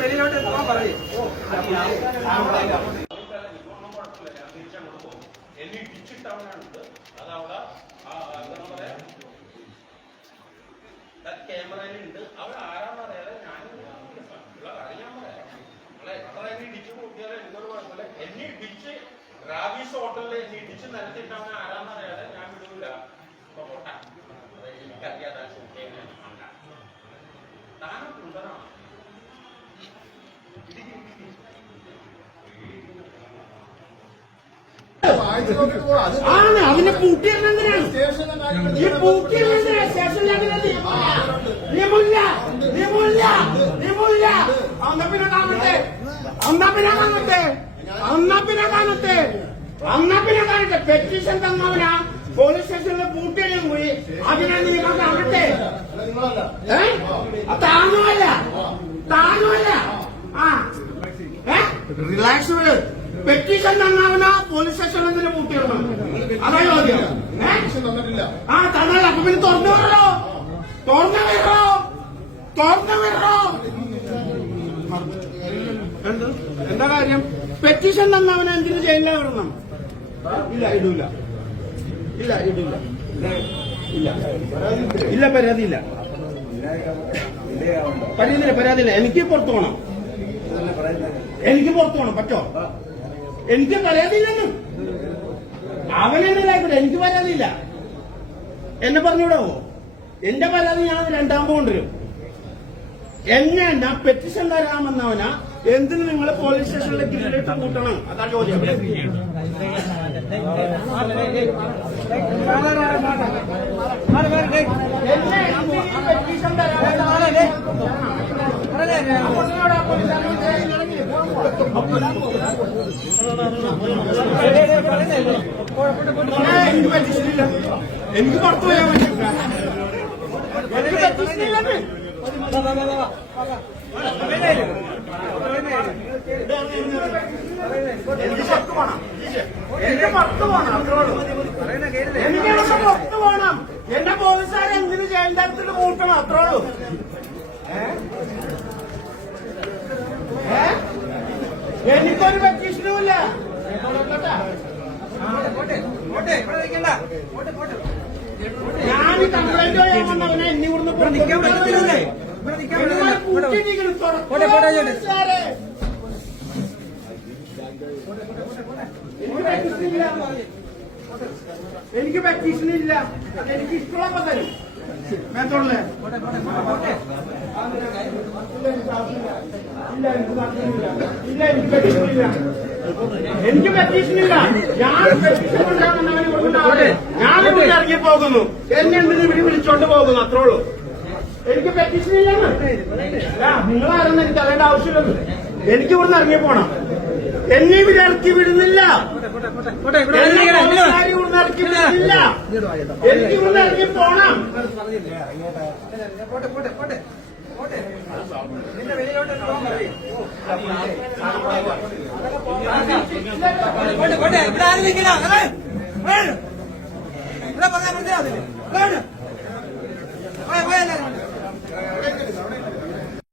വെളിയിലോട്ട് പോകാൻ പറയും. എന്നെ ഇടിച്ചിട്ടവനാണുണ്ട് അതവിടെ ക്യാമറയിലുണ്ട്. അവർ ആരാന്നറിയാതെ ഞാൻ അറിയാൻ പറയാം. നമ്മളെ എത്ര എന്നെ ഇടിച്ചു കൂട്ടിയാലും എനിക്കൊരു കുഴപ്പമില്ല. എന്നെ ഇടിച്ച് റാബീസ് ഹോട്ടലിൽ എന്നെ ഇടിച്ച് നിരത്തിട്ടവനെ ആരാന്നറിയാതെ ഞാൻ വിടൂല. എനിക്കറിയാതെ താനും സുന്ദരമാണ്. ആണ് അതിനെ പൂട്ടിയിടുന്നതിനാണ് ഈ പൂട്ടിയിടുന്നതിനാ സ്റ്റേഷനിൽ അങ്ങനെ നിയമമില്ല. എന്നാ പിന്നെ കാണട്ടെ പെറ്റീഷൻ തന്നവനാ പോലീസ് സ്റ്റേഷനിൽ പൂട്ടിയിടും കൂടി അതിനാണ് നിങ്ങൾ കാണട്ടെ. താനുമല്ല റിലാക്സ് വിട്. പെറ്റീഷൻ തന്നവനാ പോലീസ് സ്റ്റേഷനിൽ എന്തിനു പൂട്ടിയിടണം? അതാ ചോദ്യം. തന്നല്ല. അപ്പൊ പിന്നെ തുറന്നു വിടറോ. എന്താ കാര്യം? പെറ്റീഷൻ തന്നവനെ എന്തിനു ജയിലിൽ വിടണം? ഇല്ല പരാതിയില്ല. എനിക്ക് പുറത്തു പോകണം. പറ്റോ? എനിക്ക് പരാതിയില്ലെന്ന് അവനെല്ലായിക്കോട്ടെ. എനിക്ക് പരാതിയില്ല. എന്നെ പറഞ്ഞുവിടാവോ? എന്റെ പരാതി ഞാൻ രണ്ടാമത് കൊണ്ടുവരും. എന്നെ പെറ്റീഷൻ തരാമെന്നവനാ എന്തിന് നിങ്ങൾ പോലീസ് സ്റ്റേഷനിലേക്ക് ഇതിലേക്ക് കൂട്ടണം? അതാ ചോദ്യം. പെറ്റീഷൻ എനിക്ക് പുറത്തു പോയാൽ പറ്റില്ല. എനിക്ക് പുറത്തു പോകണം. എന്റെ പോലീസുകാരെ എന്തിനു ജയിലിന്റെ അടുത്തിട്ട് കൂട്ടണം? അത്രേ ഉള്ളൂ. എനിക്കൊരു പെറ്റീഷനുമില്ല. ഞാൻ കംപ്ലൈന്റ് ചെയ്യാൻ വന്നവനെ എന്നെ ഇവിടുന്ന് എനിക്ക് പെറ്റീഷനില്ല. എനിക്ക് ഇഷ്ടമുള്ളപ്പോ തരും. മേത്തോളേ എനിക്ക് പെറ്റീഷനില്ല. ഞാനിവിടെ ഇറങ്ങി പോകുന്നു. എന്നെ എന്തിനു വിളിച്ചോണ്ട് പോകുന്നു? അത്രേ ഉള്ളൂ. എനിക്ക് പെറ്റീഷനില്ല. നിങ്ങളാരെന്ന് എനിക്ക് അറിയേണ്ട ആവശ്യമില്ലല്ലോ. എനിക്ക് ഇവിടുന്ന് ഇറങ്ങി പോണം. എന്നെ ഇവിടെ ഇറക്കി വിടുന്നില്ല. എനിക്ക് ഇവിടുന്ന് ഇറങ്ങി പോണം. ഇവിടെ